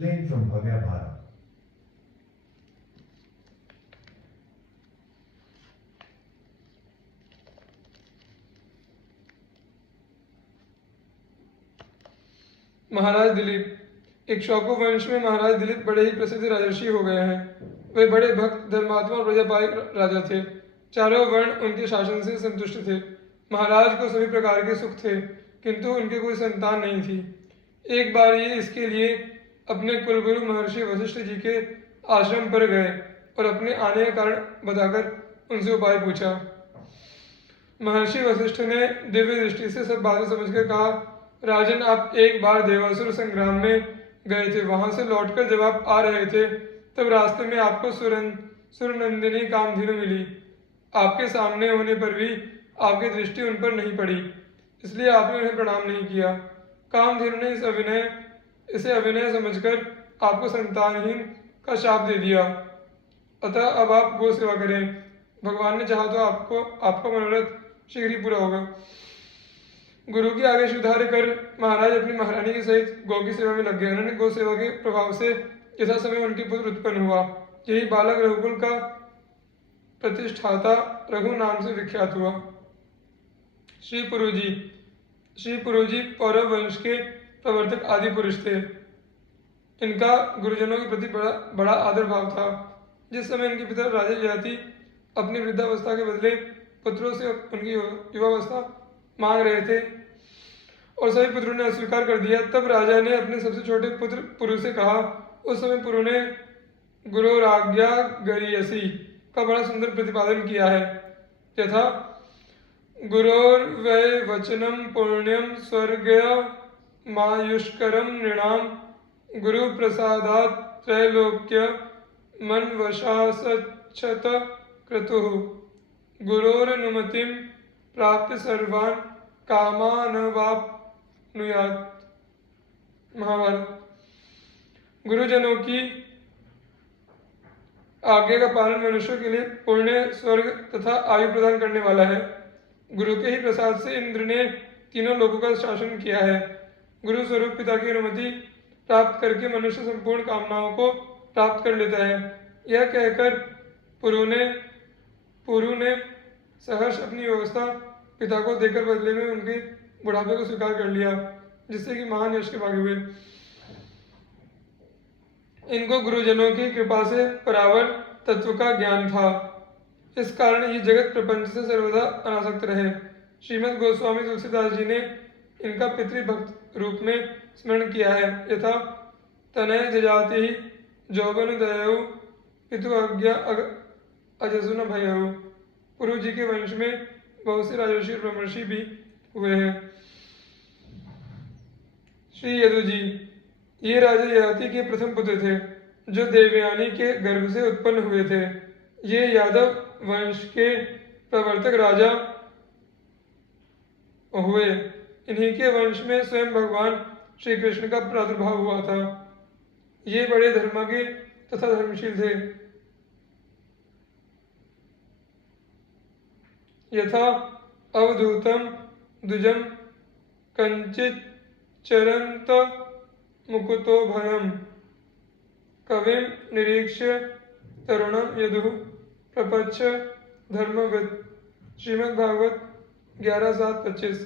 Playing from Bhavya Bharat. महाराज दिलीप। इक्ष्वाकु वंश में महाराज दिलीप बड़े ही प्रसिद्ध राजर्षि हो गए हैं। वे बड़े भक्त, धर्मात्मा और प्रजापालिक राजा थे। चारों वर्ण उनके शासन से संतुष्ट थे। महाराज को सभी प्रकार के सुख थे, किंतु उनके कोई संतान नहीं थी। एक बार ये इसके लिए अपने कुलगुरु महर्षि वशिष्ठ जी के आश्रम पर गए और अपने आने का कारण बताकर उनसे उपाय पूछा। महर्षि वशिष्ठ ने दिव्य दृष्टि से सब बातें समझकर कहा, राजन, आप एक बार देवासुर संग्राम में गए थे। वहां से लौटकर जब आप आ रहे थे तब रास्ते में आपको सुरनंदिनी कामधेनु मिली। आपके सामने होने पर भी आपकी दृष्टि उन पर नहीं पड़ी, इसलिए आपने उन्हें प्रणाम नहीं किया। कामधेनु ने इसे अभिनय समझकर आपको संतानहीन का शाप दे दिया। अतः अब आप गो सेवा करें। भगवान ने चाहा तो आपका मनोरथ शीघ्र ही पूरा होगा। गुरु की आगे सुधार कर महाराज अपनी महारानी के सहित गौ की सेवा में लग गए। उन्होंने गौ सेवा के प्रभाव से यथा समय उनके पुत्र उत्पन्न हुआ। यही बालक रघुकुल का प्रतिष्ठाता रघु नाम से विख्यात हुआ। श्री पुरुजी पौरव वंश के प्रवर्तक आदि पुरुष थे। इनका गुरुजनों के प्रति बड़ा आदर भाव था। जिस समय इनके पिता राजा ययाति अपनी वृद्धावस्था के बदले पुत्रों से उनकी युवावस्था मांग रहे थे और सभी पुत्रों ने अस्वीकार कर दिया, तब राजा ने अपने सबसे छोटे पुत्र पुरु से कहा। उस समय पुरु ने गुरुराज्ञा गरियसी का बड़ा सुंदर प्रतिपादन किया है। यथा गुरोर्वै वचनम पुण्यम स्वर्गय मायुष्करम नृणाम गुरु प्रसादात् त्रैलोक्य मनवशासच्छत क्रतुः गुरोरनुमतिं प्राप्य सर्वान् कामानवाप्नुयात्। महाभारत। गुरुजनों की आज्ञा का पालन मनुष्यों के लिए पुण्य, स्वर्ग तथा आयु प्रदान करने वाला है। गुरु के ही प्रसाद से इंद्र ने तीनों लोगों का शासन किया है। गुरु स्वरूप पिता की अनुमति प्राप्त करके मनुष्य संपूर्ण कामनाओं को प्राप्त कर लेता है। यह कहकर पुरु ने सहर्ष अपनी व्यवस्था पिता को देकर बदले में उनके बुढ़ापे को स्वीकार कर लिया, जिससे कि महान यश के भागी हुए। इनको गुरुजनों की कृपा से परावर तत्व का ज्ञान था। इस कारण ये जगत प्रपंच से सर्वदा अनासक्त रहे। श्रीमद् गोस्वामी तुलसीदास जी ने इनका पितृभक्त रूप में स्मरण किया है। यथा तनय जजाति ही जौवन दयौ पितु आज्ञा अजसु न भयौ। पुरु जी के वंश में बहुत से राजर्षि और ब्रह्मर्षि भी हुए हैं। श्री यदु जी, ये राजा ययाति के प्रथम पुत्र थे, जो देवयानी के गर्भ से उत्पन्न हुए थे। ये यादव वंश के प्रवर्तक राजा हुए। इन्हीं के वंश में स्वयं भगवान श्री कृष्ण का प्रादुर्भाव हुआ था। ये बड़े धर्मागे तथा धर्मशील थे। यथा अवधूतम द्विजम कंचित चरंत मुकुतो भयम कविम निरीक्ष्य तरुणम यदु प्रपच्छ धर्मविद। श्रीमद् भागवत 11:7-25।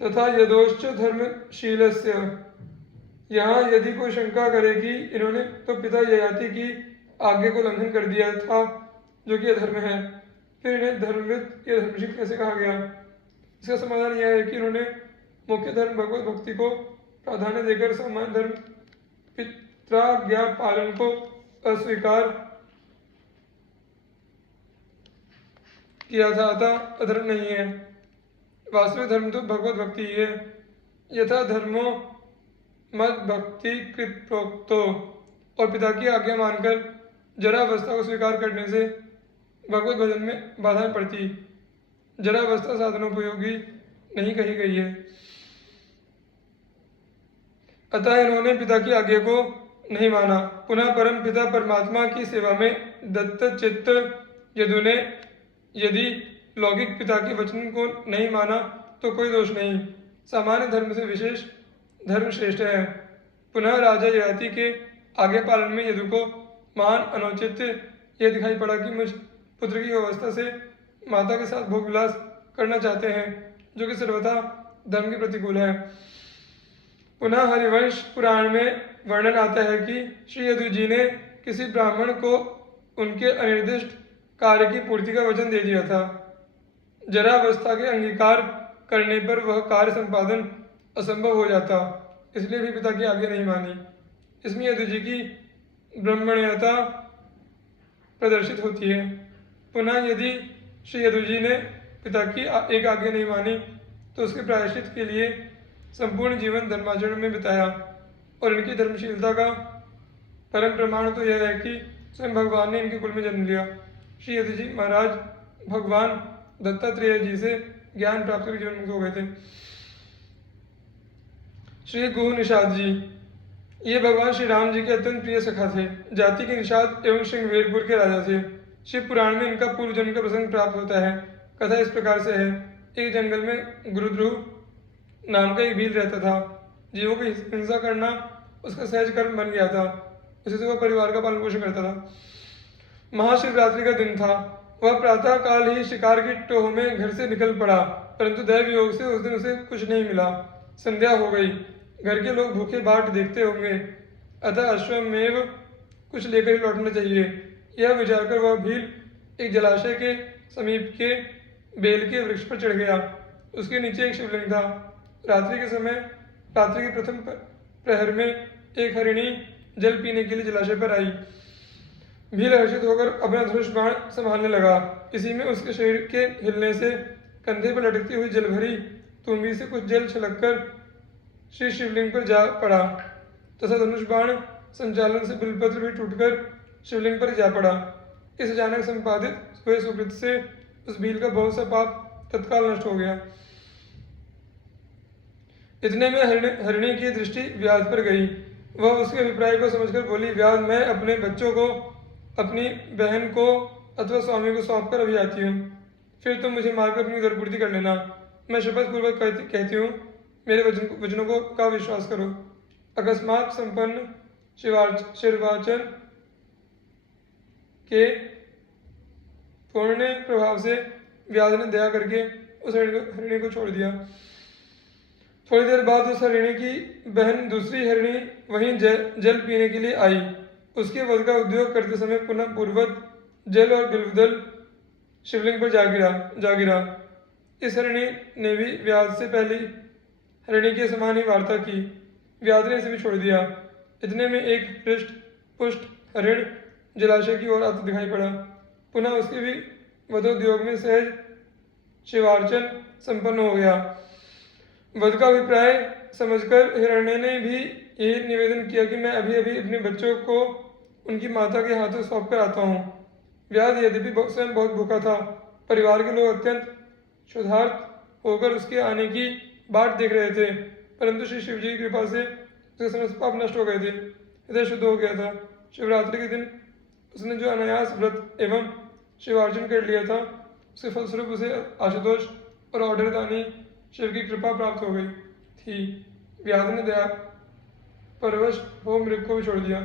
तथा यदोश्च धर्मशीलस्य। यहाँ यदि कोई शंका करे कि इन्होंने तो पिता ययाति की आज्ञा को उल्लंघन कर दिया था, जो कि अधर्म है, फिर इन्हें धर्मविद या धर्मशील कैसे कहा गया? इसका समाधान यह है कि इन्होंने मुख्य धर्म भगवत भक्ति को प्राधान्य देकर सामान्य धर्म पित्राज्ञा पालन को अस्वीकार किया था, अतः अधर्म नहीं है। वास्तविक धर्म तो भगवत भक्ति ही है। यथा धर्मो मद भक्ति कृत प्रोक्तो। और पिता की आज्ञा मानकर जरावस्था को स्वीकार करने से भगवत भजन में बाधाएं पड़ती। जरावस्था साधनोपयोगी नहीं कही गई है। अतः इन्होंने पिता की आज्ञा को नहीं माना। पुनः परम पिता परमात्मा की सेवा में दत्त चित्त यदु ने यदि लौकिक पिता के वचन को नहीं माना तो कोई दोष नहीं। सामान्य धर्म से विशेष धर्म श्रेष्ठ है। पुनः राजा ययाति के आगे पालन में यदु को महान अनौचित्य यह दिखाई पड़ा कि मुझ पुत्र की अवस्था से माता के साथ भोग विलास करना चाहते हैं, जो कि सर्वथा धर्म के प्रतिकूल है। पुनः हरिवंश पुराण में वर्णन आता है कि श्री यदु जी ने किसी ब्राह्मण को उनके अनिर्दिष्ट कार्य की पूर्ति का वचन दे दिया था। जरावस्था के अंगीकार करने पर वह कार्य संपादन असंभव हो जाता, इसलिए भी पिता की आज्ञा नहीं मानी। इसमें यदु जी की ब्रह्मण्यता प्रदर्शित होती है। पुनः यदि श्री यदु जी ने पिता की एक आज्ञा नहीं मानी तो उसके प्रायश्चित के लिए संपूर्ण जीवन धर्माचरण में बिताया, और इनकी धर्मशीलता का परम प्रमाण तो यह है कि स्वयं भगवान ने इनके कुल में जन्म लिया। श्री यदु जी महाराज भगवान दत्तात्रेय जी से ज्ञान प्राप्त कर जीवन मुक्त हो गए थे। श्री गुह निषाद जी, ये भगवान श्री राम जी के अत्यंत प्रिय सखा थे। जाति के निषाद एवं श्रृंगवेरपुर के राजा थे। शिव पुराण में इनका पूर्व जन्म का प्रसंग प्राप्त होता है। कथा इस प्रकार से है। एक जंगल में गुरुध्रुव नाम का एक भील रहता था। जीवों की हिंसा करना उसका सहज कर्म बन गया था। उसी से वह परिवार का पालन पोषण करता था। महाशिवरात्रि का दिन था। वह प्रातः काल ही शिकार की टोह में घर से निकल पड़ा, परंतु दैव योग से उस दिन उसे कुछ नहीं मिला। संध्या हो गई। घर के लोग भूखे बाट देखते होंगे, अतः अश्वमेव कुछ लेकर ही लौटना चाहिए। यह विचार कर वह भील एक जलाशय के समीप के बेल के वृक्ष पर चढ़ गया। उसके नीचे एक शिवलिंग था। रात्रि के समय, रात्रि के प्रथम प्रहर में एक हरिणी जल पीने के लिए जलाशय पर आई। भील हर्षित होकर अपना धनुष बाण संभालने लगा। इसी में उसके शरीर के हिलने से कंधे पर लटकती हुई जल भरी तुम्बी से कुछ जल छलककर श्री शिवलिंग पर जा पड़ा, तथा धनुष बाण संचालन से बिलपत्र भी टूटकर शिवलिंग पर जा पड़ा। इस अचानक संपादित हुए सुकृत से उस भील का बहुत सा पाप तत्काल नष्ट हो गया। इतने में हरिणी की दृष्टि व्याध पर गई। वह उसके अभिप्राय को समझकर बोली, व्याध, मैं अपने बच्चों को, अपनी बहन को अथवा स्वामी को सौंप कर अभी आती हूँ। फिर तुम मुझे मारकर अपनी जरूरपूर्ति कर लेना। मैं शपथ पूर्वक कहती हूँ, मेरे वचनों को का विश्वास करो। अकस्मात संपन्न शिवार्चन के पूर्ण प्रभाव से व्याध ने दया करके उस हरिणी को छोड़ दिया। थोड़ी देर बाद उस हरिणी की बहन दूसरी हरिणी वहीं जल पीने के लिए आई। उसके वध का उद्योग करते समय पुनः पूर्वत जल और बिल्वदल शिवलिंग पर जा गिरा। इस हरिणी ने भी व्याध से पहली हरिणी के समान ही वार्ता की। व्याध ने इसे भी छोड़ दिया। इतने में एक हृष्ट पुष्ट हरिण जलाशय की ओर आते दिखाई पड़ा। पुनः उसके भी वधोद्योग में सहज शिवार्चन संपन्न हो गया। वध का अभिप्राय समझकर हिरण्य ने भी यही निवेदन किया कि मैं अभी अभी अपने बच्चों को उनकी माता के हाथों सौंप कर आता हूँ। व्याध यद्यपि स्वयं बहुत भूखा था, परिवार के लोग अत्यंत क्षुधार्त होकर उसके आने की बाट देख रहे थे, परंतु श्री शिव जी की कृपा से उसके समस्त पाप नष्ट हो गए थे। हृदय शुद्ध हो गया था। शिवरात्रि के दिन उसने जो अनायास व्रत एवं शिवार्चन कर लिया था, उसके फलस्वरूप उसे आशुतोष और ऑर्डरदानी शिव की कृपा प्राप्त हो गई थी। व्याध ने दया परवश हो मृग को भी छोड़ दिया।